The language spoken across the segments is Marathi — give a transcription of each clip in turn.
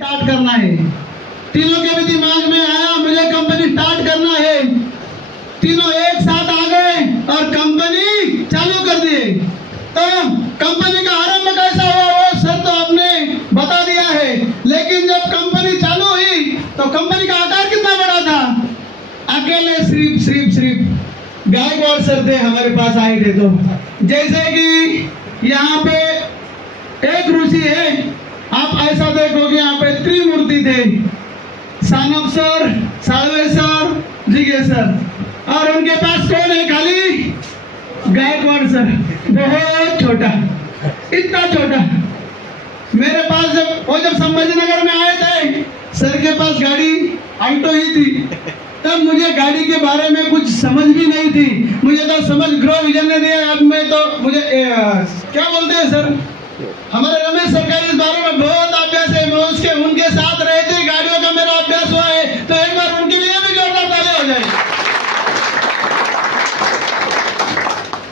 स्टार्ट करना है। तीनों के भी दिमाग में आया मुझे कंपनी स्टार्ट करना है। तीनों एक साथ आ गए और कंपनी चालू कर दी। तो कंपनी का आरंभ कैसा हुआ वो सर तो आपने बता दिया है, लेकिन जब कंपनी चालू हुई तो कंपनी का आकार कितना बड़ा था? अकेले सिर्फ गायकवाड़ सर थे हमारे पास आए थे। तो जैसे कि यहाँ पे एक ऋषि है, आप ऐसा देखोगे यहाँ पे त्रिमूर्ति थे, Sanap sir, Salve sir, Jige sir, और उनके पास कौन है? खाली गायकवाड़ सर, बहुत छोटा, इतना छोटा। मेरे पास जब संभाजीनगर में आए थे, सर के पास गाड़ी ऑल्टो ही थी, तब मुझे गाड़ी के बारे में कुछ समझ भी नहीं थी। मुझे तो समझ ग्रो विजन ने दिया। अब मैं तो मुझे क्या बोलते हैं सर, हमारे रमेश सर का इस बारे में बहुत अभ्यास है। मैं उनके साथ रहे थे, गाड़ियों का मेरा अभ्यास हुआ है। तो एक बार उनके लिए भी जोरदार ताली हो जाए।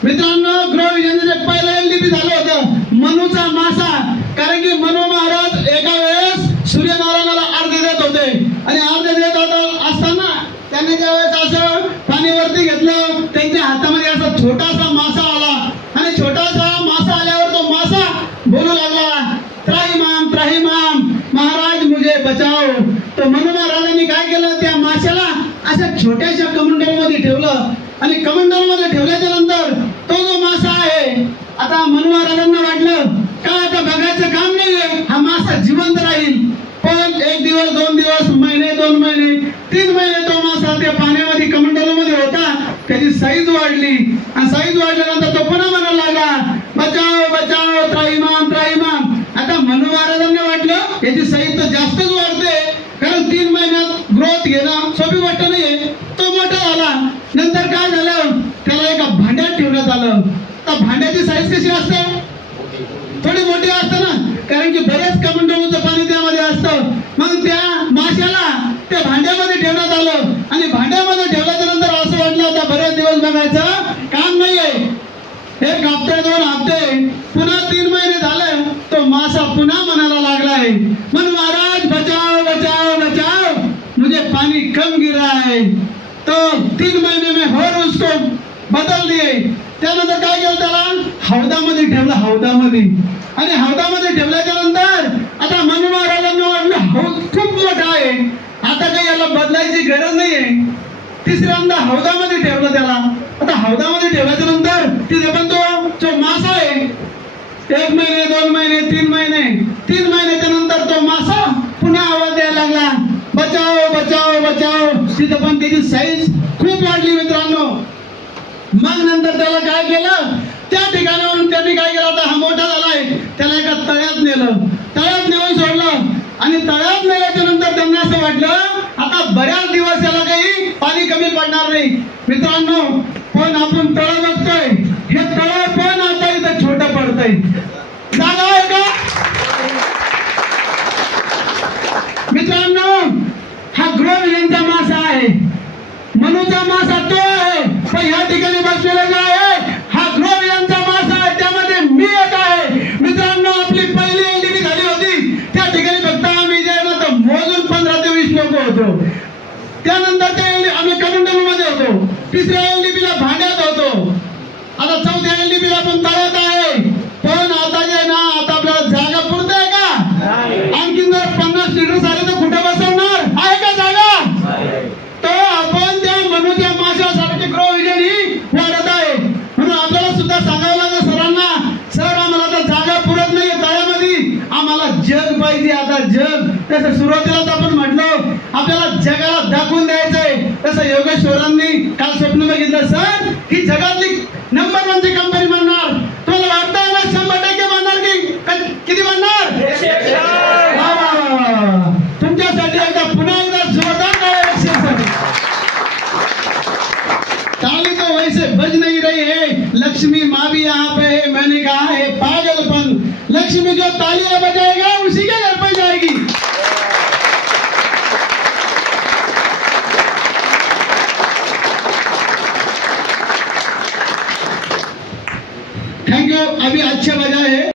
मित्रांनो, ग्रो विजनचं पहिलं एलडीपी झालं होतं मनूचा मासा, कारण की मनू महाराज एका वेळेस सूर्यनारायणाला अर्घ्य देत होते आणि अर्घ्य देत असताना त्यांनी ज्यावेळेस असं पाणी वरती घेतलं, त्यांच्या हातामध्ये असा छोटासा मासा आला आणि छोटासा मासा आल्यावर तो मासा बोलू लागला, त्राहिमाम त्राहिमाम महाराज मुझे बचाओ। तो मनू महाराजांनी काय केलं, त्या माशाला अशा छोट्याशा कमंडलमध्ये ठेवलं आणि कमंडलमध्ये ठेवल्याच्या नंतर तो जो मासा आहे, आता मनू महाराजांना वाटलं का आता बघायचं काम नाहीये, हा मासा जिवंत राहील। पण एक दिवस, दोन दिवस, महिने, 2 महिने, 3 महिने तो मासा त्या पाण्यामध्ये कमंडलमध्ये होता। त्याची साईज वाढली आणि साईज वाढल्यानंतर तो पुन्हा म्हणायला लागला, बचाओ बचाओ त्राहिमाम त्राहिमाम। आता मनू महाराजांना वाटलं याची साईज तर जास्तच वाढते, कारण 3 महिन्यात ग्रोथ घेणं सोपी गोष्ट नाहीये। तो मोठा झाला, नंतर काय झालं, त्याला एका भांड्यात ठेवण्यात आलं। तर भांड्याची साईज कशी असते? थोडी मोठी असते ना, कारण की बरेच कमंडलूचं पाणी त्यामध्ये असतं। मग त्या माशाला त्या भांड्यामध्ये ठेवण्यात आलं आणि भांड्यामध्ये ठेवल्याच्या नंतर असं वाटलं आता बरेच दिवस बघायचं काम नाहीये। 1 हफ्ते, 2 हफ्ते, पुन्हा 3 महिने झाले, तो मासा पुन्हा म्हणायला लागलाय, मन महाराज बचाओ बचाओ बचाओ, मुझे पानी कम गिर रहा है। तो 3 महीने में और उसको बदल दिए। त्यानंतर काय केलं, त्याला हौदामध्ये ठेवलं, हौदामध्ये, आणि हौदामध्ये ठेवल्याच्या नंतर आता मनू महाराजांना वाटलं हौद खूप मोठा आहे, आता काही याला बदलायची गरज नाहीये। तिसऱ्यांदा हौदामध्ये ठेवलं त्याला। आता हौदामध्ये ठेवल्याच्या नंतर तिथे पण तो जो मासा आहे, 1 महिने, 2 महिने, 3 महिने, 3 महिन्याच्या नंतर तो मासा पुन्हा आवाज द्यायला लागला, बचाओ बचाओ बचाओ। तिथं पण त्याची साईज खूप वाढली मित्रांनो। मग नंतर त्याला काय केलं, त्या ठिकाणावरून त्यांनी काय केलं, आता हा मोठा झालाय, त्याला एका तळ्यात नेलं, तळ्यात नेऊन सोडलं आणि तळ्यात नेल्याच्या नंतर त्यांना असं वाटलं आता बऱ्याच दिवस याला काही पाणी कमी पडणार नाही मित्रांनो। पण आपण तळं बघतोय, हे तळं पण आता इथं छोटं पडतंय, जागा आहे का मित्रांनो? हा ग्रो विजनचा मासा आहे, मनूचा मासा तो आहे, पण या ठिकाणी बसलेला जो आहे हा ग्रो विजनचा मासा आहे, त्यामध्ये मी एक आहे मित्रांनो। आपली पहिली एलडीपी झाली होती, त्या ठिकाणी फक्त आम्ही जे ना तर मोजून 15 ते 20 लोक होतो। त्यानंतर ते आम्ही कमंडलमध्ये होतो, तिसऱ्या एलडीपीला भांड्यात होतो, आता चौथ्या एलडीपीला पण तळ्यात आहे। पण आता जे ना आता आपल्याला जागा पुरते का? आणखी जर 50 लिटर झाले तर कुठे बसवणार आहे का जागा? तो आपण त्या मनूच्या माशासारखे ग्रो विजन ही वाढत आहे। म्हणून आपल्याला सुद्धा सांगावं लागेल सरांना, सर आम्हाला आता जागा पुरत नाहीये तळ्यामध्ये, आम्हाला जग पाहिजे आता जग। तसं सुरुवातीलाच आपण म्हटलं आपल्याला जगाला दाखवून द्यायचंय, तसं योगेश्वरांनी काल स्वप्न बघितलं, सर ही जगातली नंबर 1 ची कंपनी बनणार। तुम्हाला वाटतंय ना 100% बनणार की किती बनणार? तुमच्यासाठी एकदा पुन्हा एकदा जोरदार ताली तो वैसे बज नहीं रही है। लक्ष्मी माँ भी यहाँ पे है, मैंने कहा है पागलपन। लक्ष्मी जो तालियां बजाए